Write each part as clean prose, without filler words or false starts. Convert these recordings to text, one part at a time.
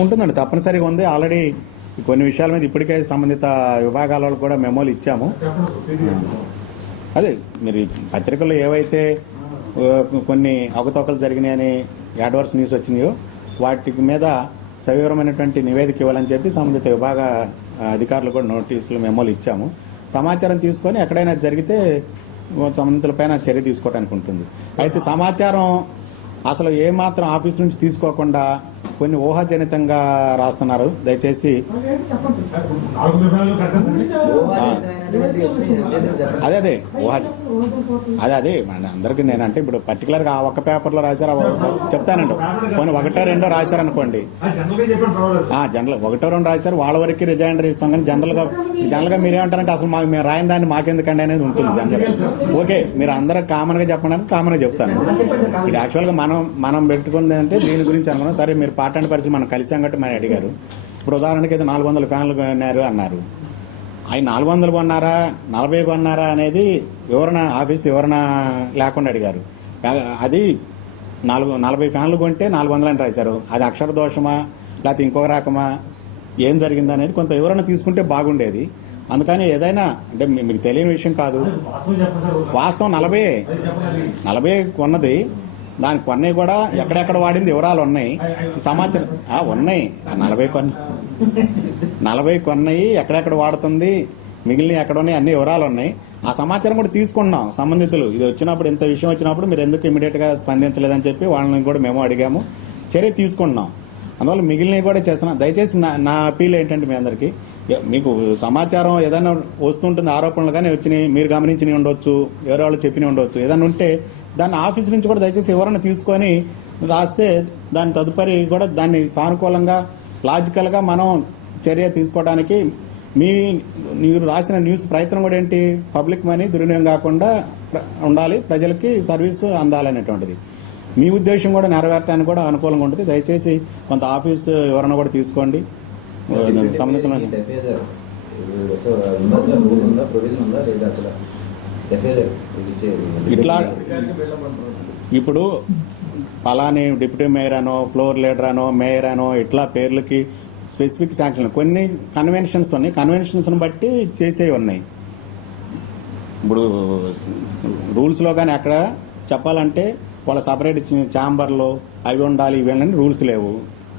ఉంటుందండి, తప్పనిసరిగా ఉంది. ఆల్రెడీ కొన్ని విషయాల మీద ఇప్పటికే సంబంధిత విభాగాల కూడా మెమోలు ఇచ్చాము. అదే మీరు పత్రికల్లో ఏవైతే కొన్ని అవకతవకలు జరిగినాయని యాడ్వర్స్ న్యూస్ వచ్చినాయో వాటి మీద సవివరమైనటువంటి నివేదిక ఇవ్వాలని చెప్పి సంబంధిత విభాగ అధికారులు కూడా నోటీసులు మెమోలు ఇచ్చాము. సమాచారం తీసుకొని ఎక్కడైనా జరిగితే సంబంధితులపైన చర్య తీసుకోవడానికి ఉంటుంది. అయితే సమాచారం అసలు ఏమాత్రం ఆఫీస్ నుంచి తీసుకోకుండా కొన్ని ఊహాజనితంగా రాస్తున్నారు. దయచేసి అదే అదే అందరికీ నేనంటే ఇప్పుడు పర్టికులర్ గా ఒక్క పేపర్లో రాశారు చెప్తానండి. కొన్ని ఒకటో రెండో రాశారు అనుకోండి, జనరల్ ఒకటో రెండు రాశారు, వాళ్ళ వరకు రిజైండర్ ఇస్తాం. కానీ జనరల్ గా మీరేమంటారంటే అసలు మాకు మేము రాయని దాన్ని మాకెందుకండి అనేది ఉంటుంది జనరల్. ఓకే, మీరు అందరూ కామన్ గా చెప్పడానికి కామన్ గా చెప్తాను. ఇది యాక్చువల్ గా మనం పెట్టుకుంది అంటే దీని గురించి అనుకున్నాం. సరే, మీరు పాఠాన్ని పరిస్థితి మనం కలిసాం కాబట్టి మరి అడిగారు. ఇప్పుడు ఉదాహరణకి అయితే 400 ఫ్యాన్లు కొన్నారు అన్నారు. అవి 400 కొన్నారా 40 కొన్నారా అనేది ఆఫీస్ వివరణ లేకుండా అడిగారు. అది 40 ఫ్యాన్లు కొంటే 400 అని రాశారు. అది అక్షర దోషమా లేకపోతే ఇంకొక రకమా, ఏం జరిగింది అనేది కొంత వివరణ తీసుకుంటే బాగుండేది. అందుకని ఏదైనా అంటే మీకు తెలియని విషయం కాదు, వాస్తవం 40 కొన్నది. దానికి కొన్నవి కూడా ఎక్కడెక్కడ వాడింది వివరాలు ఉన్నాయి, సమాచారం ఉన్నాయి. 40 కొన్నవి ఎక్కడెక్కడ వాడుతుంది, మిగిలిన ఎక్కడ ఉన్నాయి అన్ని వివరాలు ఉన్నాయి. ఆ సమాచారం కూడా తీసుకున్నాం. సంబంధితులు ఇది వచ్చినప్పుడు, ఇంత విషయం వచ్చినప్పుడు మీరు ఎందుకు ఇమీడియట్ గా స్పందించలేదని చెప్పి వాళ్ళని కూడా మేము అడిగాము, చర్య తీసుకుంటున్నాం. అందువల్ల మిగిలినవి కూడా చేస్తున్నాం. దయచేసి నా అపీల్ ఏంటంటే మీ అందరికీ, మీకు సమాచారం ఏదైనా వస్తుంటుంది, ఆరోపణలు కానీ వచ్చినాయి, మీరు గమనించినవి ఉండొచ్చు, ఎవరో వాళ్ళు చెప్పినవి ఉండొచ్చు, ఏదైనా ఉంటే దాన్ని ఆఫీస్ నుంచి కూడా దయచేసి వివరణ తీసుకొని రాస్తే దాని తదుపరి కూడా దాన్ని సానుకూలంగా లాజికల్ గా మనం చర్య తీసుకోవడానికి మీరు రాసిన న్యూస్ ప్రయత్నం కూడా ఏంటి, పబ్లిక్ మనీ దుర్వినియోగం కాకుండా ఉండాలి, ప్రజలకి సర్వీస్ అందాలనేటువంటిది మీ ఉద్దేశం కూడా నెరవేర్చడానికి కూడా అనుకూలంగా ఉంటుంది. దయచేసి కొంత ఆఫీస్ వివరణ కూడా తీసుకోండి. సంబంధితమైన ఇట్లా ఇప్పుడు పలాని డిప్యూటీ మేయర్ అనో, ఫ్లోర్ లీడర్ అనో, మేయర్ అనో ఇట్లా పేర్లకి స్పెసిఫిక్ శాంక్షన్, కొన్ని కన్వెన్షన్స్ ఉన్నాయి, కన్వెన్షన్స్ బట్టి చేసేవి ఉన్నాయి. ఇప్పుడు రూల్స్ లో కానీ అక్కడ చెప్పాలంటే వాళ్ళ సపరేట్ ఛాంబర్లో అవి ఉండాలి, ఇవి ఉండాలని రూల్స్ లేవు.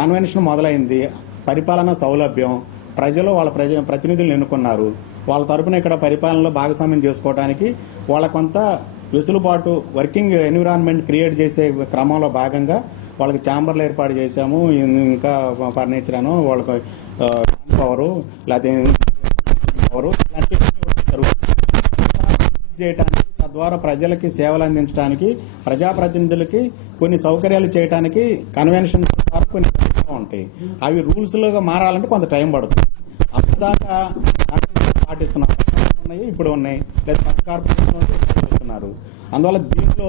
కన్వెన్షన్ మొదలైంది, పరిపాలన సౌలభ్యం, ప్రజలు వాళ్ళ ప్రతినిధులను ఎన్నుకున్నారు, వాళ్ళ తరపున ఇక్కడ పరిపాలనలో భాగస్వామ్యం చేసుకోవడానికి వాళ్ళ కొంత వెసులుబాటు, వర్కింగ్ ఎన్విరాన్మెంట్ క్రియేట్ చేసే క్రమంలో భాగంగా వాళ్ళకి ఛాంబర్లు ఏర్పాటు చేశాము. ఇంకా ఫర్నిచర్ అను, వాళ్ళకి పవరు లేకపోతే చేయడానికి, తద్వారా ప్రజలకి సేవలు అందించడానికి, ప్రజాప్రతినిధులకి కొన్ని సౌకర్యాలు చేయడానికి కన్వెన్షన్ ద్వారా కొన్ని ఉంటాయి. అవి రూల్స్ లోగా మారాలంటే కొంత టైం పడుతుంది. అప్పటిదాకా పాటిస్తున్నారు, ఇప్పుడు ఉన్నాయి, లేదా కొత్త కార్పొరేషన్. అందువల్ల దీంట్లో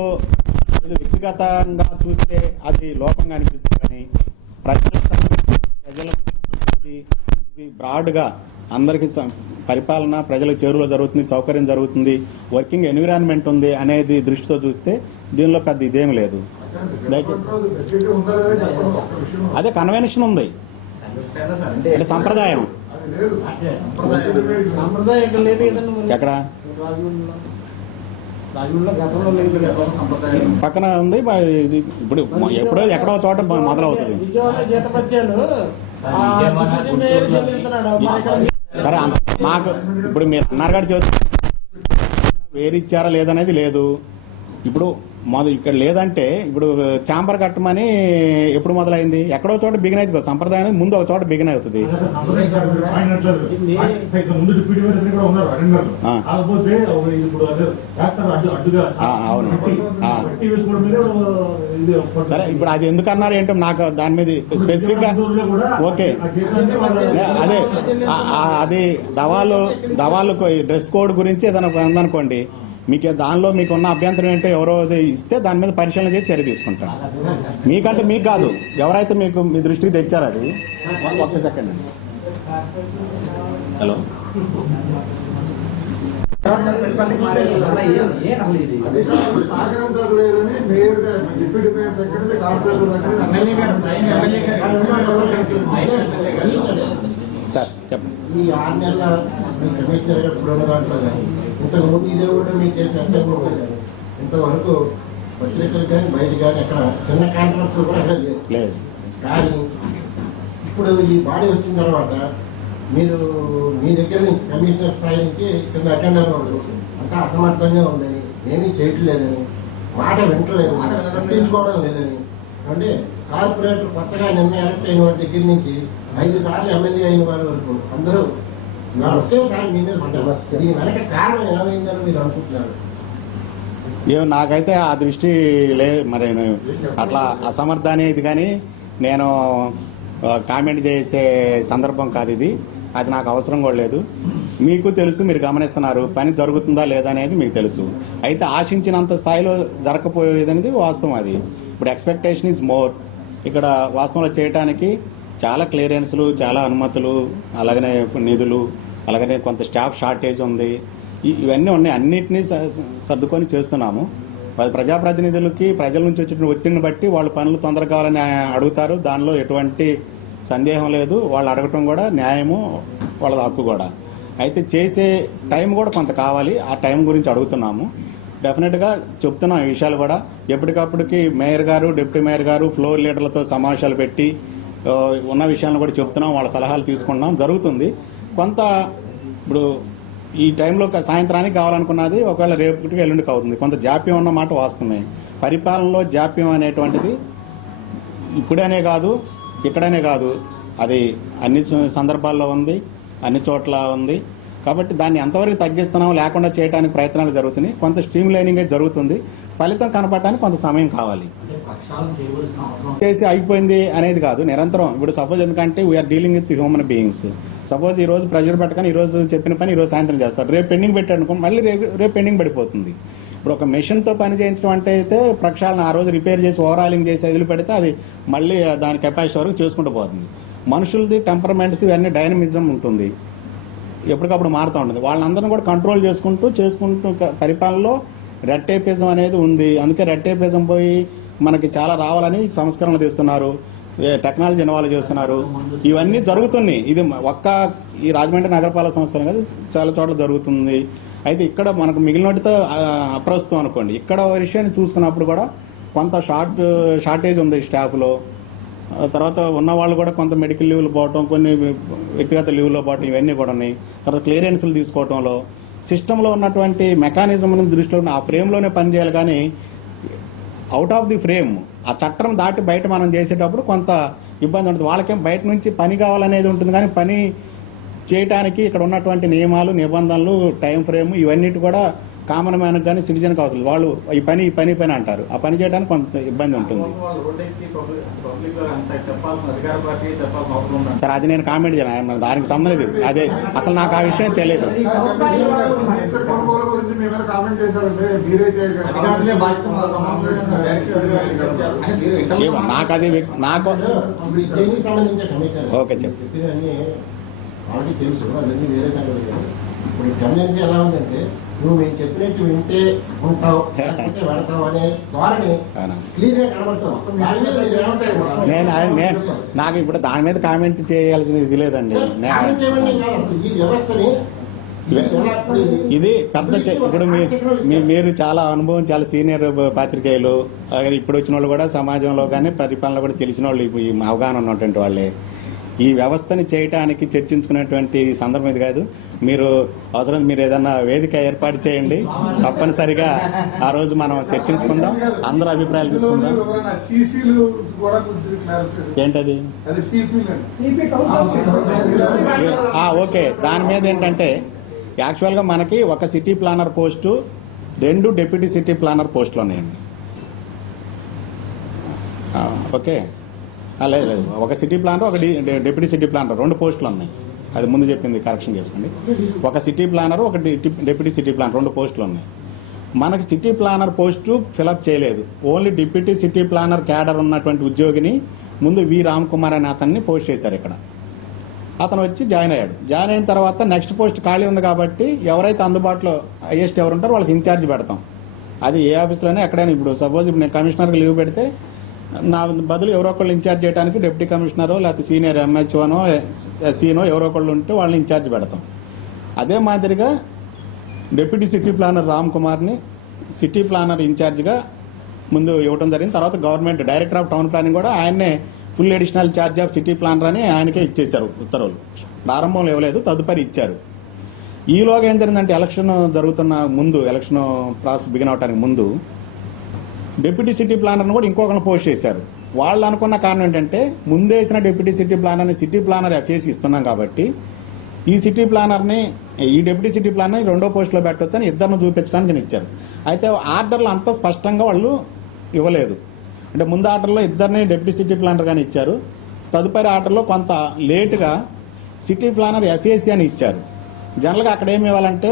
వ్యక్తిగతంగా చూస్తే అది లోపంగా అనిపిస్తుంది. కానీ ప్రజలకి బ్రాడ్ గా అందరికీ పరిపాలన ప్రజలకు చేరువలో జరుగుతుంది, సౌకర్యం జరుగుతుంది, వర్కింగ్ ఎన్విరాన్మెంట్ ఉంది అనేది దృష్టితో చూస్తే దీనిలో పెద్ద ఇదేం లేదు. అదే కన్వెన్షన్ ఉంది అంటే సంప్రదాయం ఎక్కడ పక్కన ఉంది. ఇప్పుడు ఎక్కడో చోట మొదలవుతుంది. సరే, మాకు ఇప్పుడు మీరు అన్నారు కాబట్టి వేరిచ్చారా లేదనేది లేదు. ఇప్పుడు ఇక్కడ లేదంటే ఇప్పుడు ఛాంబర్ కట్టమని ఎప్పుడు మొదలైంది, ఎక్కడో చోట బిగిన్ అవుతుంది. సంప్రదాయం అనేది ముందు ఒక చోట బిగిన్ అవుతుంది. అవును, సరే. ఇప్పుడు అది ఎందుకు అన్నారు ఏంటో నాకు దాని మీద స్పెసిఫిక్ గా ఓకే. అదే అది దవాలు డ్రెస్ కోడ్ గురించి ఏదైనా ఉందనుకోండి, మీకు దానిలో మీకున్న అభ్యంతరం ఏంటో ఎవరో ఇస్తే దాని మీద పరిశీలన చేసి చర్య తీసుకుంటాం. మీకంటే మీకు కాదు, ఎవరైతే మీకు మీ దృష్టికి తెచ్చారు అది. ఒక్క సెకండ్ అండి. హలో, సహకరించలేదని మేయర్ డిప్యూటీ మేయర్ దగ్గర కాన్సలర్ సార్ చెప్పండి. ఈ 6 నెలల కమిషనర్ ఇప్పుడు ఉన్న దాంట్లో కానీ ఇంతకుముందు ఇదే కూడా మీకు చేసిన అసెంబ్లీ కానీ ఇంతవరకు పత్రికలు కానీ బయట కానీ అక్కడ చిన్న కాంట్రాక్ట్లు కూడా అక్కడ లేదు. కానీ ఇప్పుడు ఈ బాడీ వచ్చిన తర్వాత మీరు మీ దగ్గర నుంచి కమిషనర్ స్థాయి నుంచి కింద అటెండర్ వాళ్ళు అంతా అసమర్థంగా ఉందని ఏమీ చేయట్లేదని మాట వింటలేదు పట్టించుకోవడం లేదని అంటే కార్పొరేటర్ కొత్తగా నిన్న ఎలక్ట్ అయిన వారి దగ్గర నుంచి 5 సార్లు ఎమ్మెల్యే అయిన వారి వరకు అందరూ ఒకేసారి మీ మీద పడ్డారు. దీని వెనక కారణం ఏమైందని మీరు అనుకుంటున్నారు? నాకైతే ఆ దృష్టి లేదు. మరి అట్లా అసమర్థ అనేది కానీ నేను కామెంట్ చేసే సందర్భం కాదు ఇది. అది నాకు అవసరం కూడా లేదు. మీకు తెలుసు, మీరు గమనిస్తున్నారు పని జరుగుతుందా లేదా అనేది మీకు తెలుసు. అయితే ఆశించినంత స్థాయిలో జరగకపోయేది అనేది వాస్తవం. అది ఇప్పుడు ఎక్స్పెక్టేషన్ ఈజ్ మోర్. ఇక్కడ వాస్తవంలో చేయడానికి చాలా క్లియరెన్స్లు, చాలా అనుమతులు, అలాగనే నిధులు, అలాగనే కొంత స్టాఫ్ షార్టేజ్ ఉంది. ఇవన్నీ ఉన్నాయి. అన్నింటినీ సర్దుకొని చేస్తున్నాము. ప్రజాప్రతినిధులకి ప్రజల నుంచి వచ్చిన ఒత్తిడిని బట్టి వాళ్ళు పనులు తొందరగా కావాలని అడుగుతారు. దానిలో ఎటువంటి సందేహం లేదు. వాళ్ళు అడగటం కూడా న్యాయము, వాళ్ళ హక్కు కూడా. అయితే చేసే టైం కూడా కొంత కావాలి. ఆ టైం గురించి అడుగుతున్నాము. డెఫినెట్గా చెప్తున్నాం ఈ విషయాలు కూడా. ఎప్పటికప్పటికి మేయర్ గారు, డిప్యూటీ మేయర్ గారు ఫ్లోర్ లీడర్లతో సమావేశాలు పెట్టి ఉన్న విషయాలను కూడా చెప్తున్నాం. వాళ్ళ సలహాలు తీసుకుంటున్నాం. జరుగుతుంది కొంత. ఇప్పుడు ఈ టైంలో సాయంత్రానికి కావాలనుకున్నది ఒకవేళ రేపటికి ఎల్లుండికి అవుతుంది. కొంత జాప్యం ఉన్న మాట వాస్తవమే. పరిపాలనలో జాప్యం అనేటువంటిది ఇప్పుడనే కాదు, ఇక్కడనే కాదు, అది అన్ని సందర్భాల్లో ఉంది, అన్ని చోట్ల ఉంది. కాబట్టి దాన్ని ఎంతవరకు తగ్గిస్తున్నాం లేకుండా చేయడానికి ప్రయత్నాలు జరుగుతున్నాయి. కొంత స్ట్రీమ్ లైనింగ్ జరుగుతుంది. ఫలితం కనపడడానికి కొంత సమయం కావాలి. చేసి అయిపోయింది అనేది కాదు, నిరంతరం. ఇప్పుడు సపోజ్ ఎందుకంటే we are dealing with human beings. Suppose ఈ రోజు ప్రెజర్ పెట్టగానే ఈ రోజు చెప్పిన పని ఈ రోజు సాయంత్రం చేస్తారు. రేపు పెండింగ్ పెట్టాడు అనుకో, మళ్ళీ రేపు పెండింగ్ పడిపోతుంది. ఇప్పుడు ఒక మెషిన్ తో పని చేయించడం అంటే అయితే ప్రక్షాళన ఆ రోజు రిపేర్ చేసి ఓవరాలింగ్ చేసి వదిలి పెడితే అది మళ్ళీ దాని కెపాసిటీ వరకు చేసుకుంటూ పోతుంది. మనుషులది టెంపరమెంట్స్ ఇవన్నీ డైనమిజం ఉంటుంది, ఎప్పటికప్పుడు మారుతూ ఉంటుంది. వాళ్ళందరినీ కూడా కంట్రోల్ చేసుకుంటూ పరిపాలనలో రెడ్ టేపిజం అనేది ఉంది. అందుకే రెడ్ టేపిజం పోయి మనకి చాలా రావాలని సంస్కరణలు తీస్తున్నారు, టెక్నాలజీ ఇన్వాల్వ్ చేస్తున్నారు. ఇవన్నీ జరుగుతున్నాయి. ఇది ఒక్క ఈ రాజమండ్రి నగరపాలక సంస్థ కాదు, చాలా చోట్ల జరుగుతుంది. అయితే ఇక్కడ మనకు మిగిలినటితో అప్రస్తుతం అనుకోండి. ఇక్కడ విషయాన్ని చూసుకున్నప్పుడు కూడా కొంత షార్టేజ్ ఉంది స్టాఫ్లో. తర్వాత ఉన్న వాళ్ళు కూడా కొంత మెడికల్ లీవ్లు పోవటం, కొన్ని వ్యక్తిగత లీవ్లో పోవటం, ఇవన్నీ కూడా ఉన్నాయి. తర్వాత క్లియరెన్స్లు తీసుకోవటంలో సిస్టంలో ఉన్నటువంటి మెకానిజం దృష్టిలో ఆ ఫ్రేమ్లోనే పనిచేయాలి. కానీ అవుట్ ఆఫ్ ది ఫ్రేమ్, ఆ చట్టం దాటి బయట మనం చేసేటప్పుడు కొంత ఇబ్బంది ఉంటుంది. వాళ్ళకేం బయట నుంచి పని కావాలనేది ఉంటుంది, కానీ పని చేయడానికి ఇక్కడ ఉన్నటువంటి నియమాలు, నిబంధనలు, టైం ఫ్రేమ్ ఇవన్నిటి కూడా కామన్ మ్యాన్కి కానీ సిటిజన్కి అవసరం. వాళ్ళు ఈ పని అంటారు. ఆ పని చేయడానికి కొంత ఇబ్బంది ఉంటుంది. సరే, అది నేను కామెంట్ చేయను, దానికి సంబంధం లేదు. అదే అసలు నాకు ఆ విషయం తెలియదు. నాకు అది నాకు ఓకే చెప్పు. వాళ్ళకి తెలుసు, అవన్నీ వేరే సంగతి. ఇప్పుడు టెండెన్సీ ఎలా ఉందంటే నువ్వు మేము చెప్పినట్టు వింటే ఉంటావు, లేకపోతే వెళతావు అనే ధోరణి క్లియర్ గా కనబడుతుంది. నాకు ఇప్పుడు దాని మీద కామెంట్ చేయాల్సిన ఇది లేదండి. ఈ వ్యవస్థని ఇది పెద్ద ఇప్పుడు మీరు చాలా అనుభవం, చాలా సీనియర్ పాత్రికేయులు, ఇప్పుడు వచ్చిన వాళ్ళు కూడా సమాజంలో కానీ పరిపాలనలో కూడా తెలిసిన వాళ్ళు, ఈ అవగాహన ఉన్నటువంటి వాళ్ళే. ఈ వ్యవస్థని చేయటానికి చర్చించుకునేటువంటి సందర్భం ఇది కాదు. మీరు అవసరం మీరు ఏదన్నా వేదిక ఏర్పాటు చేయండి, తప్పనిసరిగా ఆ రోజు మనం చర్చించుకుందాం, అందరూ అభిప్రాయాలు తీసుకుందాం. ఏంటది? ఓకే, దాని మీద ఏంటంటే యాక్చువల్గా మనకి ఒక city planar post, 2 deputy city planar పోస్టులు ఉన్నాయండి. ఓకే, లేదు, ఒక సిటీ ప్లానర్, ఒక డిప్యూటీ సిటీ ప్లానర్, 2 పోస్టులు ఉన్నాయి. అది ముందు చెప్పింది కరెక్షన్ చేసుకోండి. ఒక సిటీ ప్లానర్, ఒక డిప్యూటీ సిటీ ప్లానర్, 2 పోస్టులు ఉన్నాయి. మనకి సిటీ ప్లానర్ పోస్టు ఫిలప్ చేయలేదు. Only deputy city planar cadre ఉన్నటువంటి ఉద్యోగిని ముందు వి రామ్ కుమార్ అనే అతన్ని పోస్ట్ చేశారు ఇక్కడ. అతను వచ్చి జాయిన్ అయ్యాడు. జాయిన్ అయిన తర్వాత నెక్స్ట్ పోస్ట్ ఖాళీ ఉంది కాబట్టి ఎవరైతే అందుబాటులో హైయెస్ట్ ఎవరు ఉంటారో వాళ్ళకి ఇన్ఛార్జ్ పెడతాం. అది ఏ ఆఫీస్లోనే ఎక్కడైనా. ఇప్పుడు సపోజ్ ఇప్పుడు నేను కమిషనర్కి లీవ్ పెడితే నా బదులు ఎవరో ఒకళ్ళు ఇన్ఛార్జ్ చేయడానికి డిప్యూటీ కమిషనరో లేకపోతే సీనియర్ ఎంహెచ్ఓనో ఎస్సీనో ఎవరో ఒకళ్ళు ఉంటే వాళ్ళని ఇన్ఛార్జ్ పెడతాం. అదే మాదిరిగా డిప్యూటీ సిటీ ప్లానర్ రామ్ కుమార్ని సిటీ ప్లానర్ ఇన్ఛార్జ్గా ముందు ఇవ్వడం జరిగింది. తర్వాత government director of town planning కూడా ఆయన్నే full additional charge of city planar అని ఆయనకే ఇచ్చేశారు ఉత్తర్వులు. ప్రారంభంలో ఇవ్వలేదు, తదుపరి ఇచ్చారు. ఈలోగా ఏం జరిగిందంటే ఎలక్షన్ జరుగుతున్న ముందు, ఎలక్షన్ ప్రాసెస్ బిగిన్ అవడానికి ముందు డిప్యూటీ సిటీ ప్లానర్ని కూడా ఇంకొకరిని పోస్ట్ చేశారు. వాళ్ళు అనుకున్న కారణం ఏంటంటే ముందేసిన డిప్యూటీ సిటీ ప్లానర్ని సిటీ ప్లానర్ ఎఫ్ఏసి ఇస్తున్నాం కాబట్టి ఈ సిటీ ప్లానర్ని ఈ డిప్యూటీ సిటీ ప్లానర్ని రెండో పోస్టులో పెట్టవచ్చు అని ఇద్దరిని చూపించడానికి ఇచ్చారు. అయితే ఆర్డర్లు అంత స్పష్టంగా వాళ్ళు ఇవ్వలేదు. అంటే ముందు ఆర్డర్లో ఇద్దరిని డిప్యూటీ సిటీ ప్లానర్ గాని ఇచ్చారు. తదుపరి ఆర్డర్లో కొంత లేటుగా సిటీ ప్లానర్ ఎఫ్ఏసి అని ఇచ్చారు. జనరల్గా అక్కడ ఏమి ఇవ్వాలంటే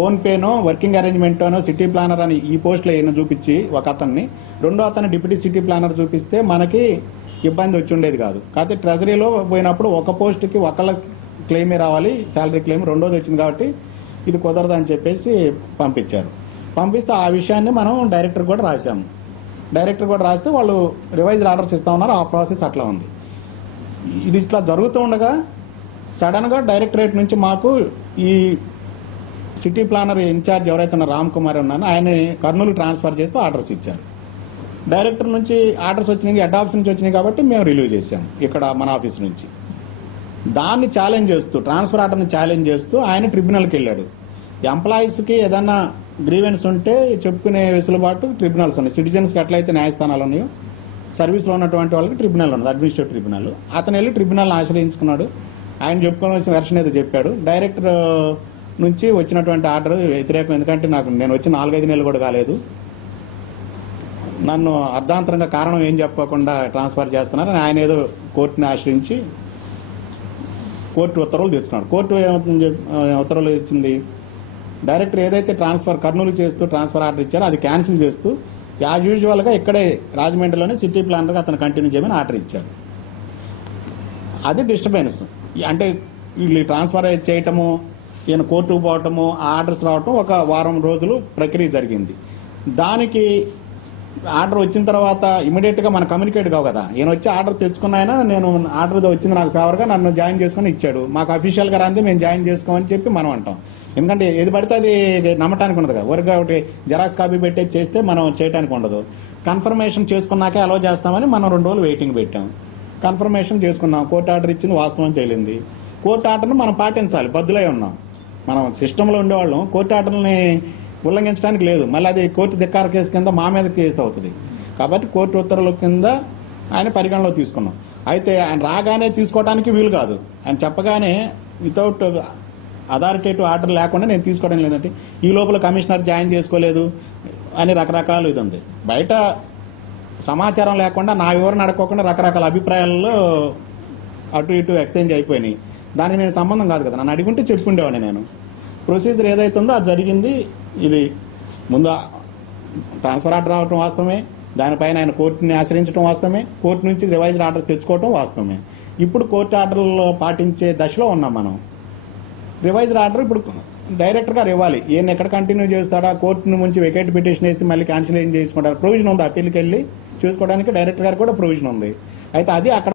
ఓన్ పేనో వర్కింగ్ అరేంజ్మెంటోనో సిటీ ప్లానర్ అని ఈ పోస్టులో ఏమైనా చూపించి ఒక అతన్ని, రెండో అతన్ని డిప్యూటీ సిటీ ప్లానర్ చూపిస్తే మనకి ఇబ్బంది వచ్చి ఉండేది కాదు. కాకపోతే ట్రెజరీలో పోయినప్పుడు ఒక పోస్టుకి ఒకళ్ళ క్లెయిమే రావాలి, శాలరీ క్లెయిమ్. రెండోది వచ్చింది కాబట్టి ఇది కుదరదు అని చెప్పేసి పంపించారు. పంపిస్తే ఆ విషయాన్ని మనం డైరెక్టర్ కూడా రాశాము. డైరెక్టర్ కూడా రాస్తే వాళ్ళు రివైజ్డ్ ఆర్డర్స్ ఇస్తా ఉన్నారు. ఆ ప్రాసెస్ అట్లా ఉంది. ఇది ఇట్లా జరుగుతూ ఉండగా సడన్గా డైరెక్టరేట్ నుంచి మాకు ఈ సిటీ ప్లానర్ ఇన్ఛార్జ్ ఎవరైతే రామ్ కుమార్ ఉన్నారో ఆయన కర్నూలు ట్రాన్స్ఫర్ చేస్తూ ఆర్డర్స్ ఇచ్చారు. డైరెక్టర్ నుంచి ఆర్డర్స్ వచ్చినాయి, హెడ్ ఆఫీస్ నుంచి వచ్చినాయి కాబట్టి మేము రిలీవ్ చేశాం ఇక్కడ మన ఆఫీస్ నుంచి. దాన్ని ఛాలెంజ్ చేస్తూ, ట్రాన్స్ఫర్ ఆర్డర్ని ఛాలెంజ్ చేస్తూ ఆయన ట్రిబ్యునల్కి వెళ్ళాడు. ఎంప్లాయీస్కి ఏదన్నా గ్రీవెన్స్ ఉంటే చెప్పుకునే వెసులుబాటు ట్రిబ్యునల్స్ ఉన్నాయి. సిటిజన్స్కి ఎట్లయితే న్యాయస్థానాలు ఉన్నాయో సర్వీస్లో ఉన్నటువంటి వాళ్ళకి ట్రిబ్యునల్ ఉన్నది, అడ్మినిస్ట్రేటివ్ ట్రిబ్యునల్. అతను వెళ్ళి ట్రిబ్యునల్ని ఆశ్రయించుకున్నాడు. ఆయన చెప్పుకొని వచ్చిన వెర్షన్ ఏదో చెప్పాడు. డైరెక్టర్ నుంచి వచ్చినటువంటి ఆర్డర్ వ్యతిరేకం. ఎందుకంటే నేను వచ్చి 4-5 నెలలు కూడా కాలేదు, నన్ను అర్ధాంతరంగా కారణం ఏం చెప్పుకోకుండా ట్రాన్స్ఫర్ చేస్తున్నారని ఆయన ఏదో కోర్టుని ఆశ్రయించి కోర్టు ఉత్తర్వులు తెచ్చుకున్నాడు. కోర్టు ఉత్తర్వులు ఇచ్చింది, డైరెక్టర్ ఏదైతే ట్రాన్స్ఫర్ కర్నూలు చేస్తూ ట్రాన్స్ఫర్ ఆర్డర్ ఇచ్చారో అది క్యాన్సిల్ చేస్తూ యాజ్ యూజువల్గా ఇక్కడే రాజమండ్రిలోనే సిటీ ప్లానర్గా అతను కంటిన్యూ చేయమని ఆర్డర్ ఇచ్చారు. అది డిస్టర్బెన్స్. అంటే వీళ్ళు ట్రాన్స్ఫర్ చేయటము, ఈయన కోర్టుకు పోవటము, ఆ ఆర్డర్స్ రావటం ఒక వారం రోజులు ప్రక్రియ జరిగింది. దానికి ఆర్డర్ వచ్చిన తర్వాత ఇమీడియట్గా మన కమ్యూనికేట్ కావు కదా. ఈయన వచ్చి ఆర్డర్ తెచ్చుకున్న ఆయన, నేను ఆర్డర్ వచ్చింది నాకు ఫేవర్గా నన్ను జాయిన్ చేసుకుని ఇచ్చాడు, మాకు అఫీషియల్గా రాంది మేము జాయిన్ చేసుకోమని చెప్పి మనం అంటాం. ఎందుకంటే ఏది పడితే అది నమ్మటానికి ఉండదు కదా. ఊరిగా ఒకటి జెరాక్స్ కాపీ పెట్టే చేస్తే మనం చేయడానికి ఉండదు. కన్ఫర్మేషన్ చేసుకున్నాకే అలో చేస్తామని మనం 2 రోజులు వెయిటింగ్ పెట్టాం. కన్ఫర్మేషన్ చేసుకున్నాం, కోర్టు ఆర్డర్ ఇచ్చింది వాస్తవం తేలింది. కోర్టు ఆర్డర్ను మనం పాటించాలి, బద్దులై ఉన్నాం. మనం సిస్టంలో ఉండేవాళ్ళం కోర్టు ఆర్డర్ని ఉల్లంఘించడానికి లేదు. మళ్ళీ అది కోర్టు ధిక్కార కేసు కింద మా మీద కేసు అవుతుంది. కాబట్టి కోర్టు ఉత్తర్వుల కింద ఆయన పరిగణలో తీసుకున్నాం. అయితే ఆయన రాగానే తీసుకోవడానికి వీలు కాదు. ఆయన చెప్పగానే వితౌట్ అథారిటేటివ్ ఆర్డర్ లేకుండా నేను తీసుకోవడం లేదంటే ఈ లోపల కమిషనర్ జాయిన్ చేసుకోలేదు అని రకరకాలు ఇది ఉంది. బయట సమాచారం లేకుండా నా వివరణ అడగకుండా రకరకాల అభిప్రాయాల్లో అటు ఇటు ఎక్స్చేంజ్ అయిపోయినాయి. దానికి నేను సంబంధం కాదు కదా. నన్ను అడిగుంటే చెప్పుండేవాడిని. నేను ప్రొసీజర్ ఏదైతే ఉందో అది జరిగింది. ఇది ముందు ట్రాన్స్ఫర్ ఆర్డర్ రావడం వాస్తవమే, దానిపైన ఆయన కోర్టుని ఆశ్రయించడం వాస్తవమే, కోర్టు నుంచి రివైజ్డ్ ఆర్డర్ తెచ్చుకోవడం వాస్తవమే. ఇప్పుడు కోర్టు ఆర్డర్లో పాటించే దశలో ఉన్నాం మనం. రివైజ్డ్ ఆర్డర్ ఇప్పుడు డైరెక్ట్గా ఇవ్వాలి. ఈయన ఎక్కడ కంటిన్యూ చేస్తాడా, కోర్టు నుంచి వెకేట్ పిటిషన్ వేసి మళ్ళీ క్యాన్సిల్ ఏం చేసుకుంటారు, ప్రొవిజన్ ఉంది. అప్పీల్కి వెళ్ళి చూసుకోవడానికి డైరెక్టర్ గారు కూడా ప్రొవిజన్ ఉంది. అయితే అది అక్కడ